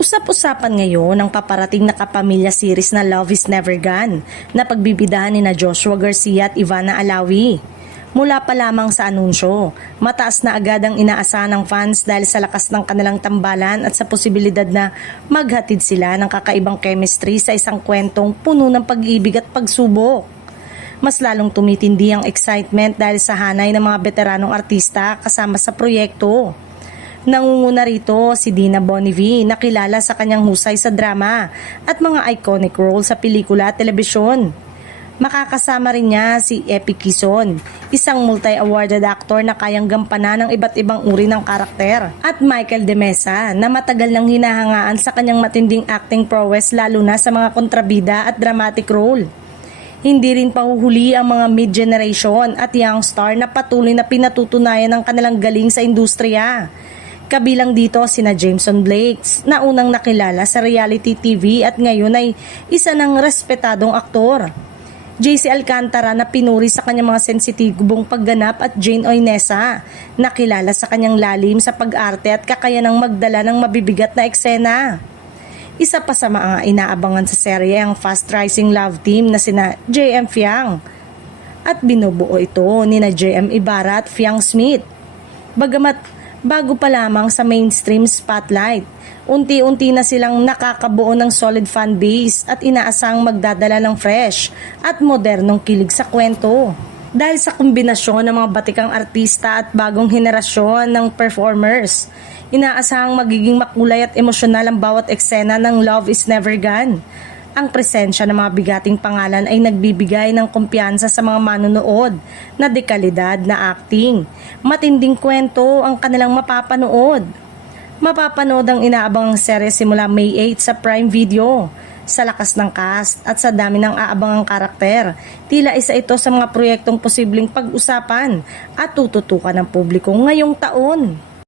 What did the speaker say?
Usap-usapan ngayon ang paparating na kapamilya series na Love is Never Gone na pagbibidahan ni Joshua Garcia at Ivana Alawi. Mula pa lamang sa anunsyo, mataas na agad ang inaasahan ng fans dahil sa lakas ng kanilang tambalan at sa posibilidad na maghatid sila ng kakaibang chemistry sa isang kwentong puno ng pag-ibig at pagsubok. Mas lalong tumitindi ang excitement dahil sa hanay ng mga veteranong artista kasama sa proyekto. Nangunguna rito si Dina Bonnevie na kilala sa kanyang husay sa drama at mga iconic role sa pelikula at telebisyon. Makakasama rin niya si Epi Quezon, isang multi-awarded actor na kayang gampanan ng iba't ibang uri ng karakter, at Michael De Mesa na matagal nang hinahangaan sa kanyang matinding acting prowess lalo na sa mga kontrabida at dramatic role. Hindi rin pahuhuli ang mga mid-generation at young star na patuloy na pinatutunayan ng kanilang galing sa industriya. Kabilang dito sina Jameson Blakes na unang nakilala sa reality TV at ngayon ay isa ng respetadong aktor. JC Alcantara na pinuri sa kanyang mga sensitibong pagganap at Jane Oinesa na kilala sa kanyang lalim sa pag-arte at kakayanang magdala ng mabibigat na eksena. Isa pa sa mga inaabangan sa serye ang fast-rising love team na sina JM Fiang at binubuo ito ni na JM Ibarra at Fiang Smith. Bagamat bago pa lamang sa mainstream spotlight, unti-unti na silang nakakabuo ng solid fan base at inaasang magdadala ng fresh at modernong kilig sa kwento. Dahil sa kombinasyon ng mga batikang artista at bagong henerasyon ng performers, inaasahang magiging makulay at emosyonal ang bawat eksena ng Love is Never Gone. Ang presensya ng mga bigating pangalan ay nagbibigay ng kumpiyansa sa mga manonood na dekalidad na acting. Matinding kwento ang kanilang mapapanood. Mapapanood ang inaabangang serye simula May 8 sa Prime Video. Sa lakas ng cast at sa dami ng aabangang karakter, tila isa ito sa mga proyektong posibleng pag-usapan at tututukan ng publiko ngayong taon.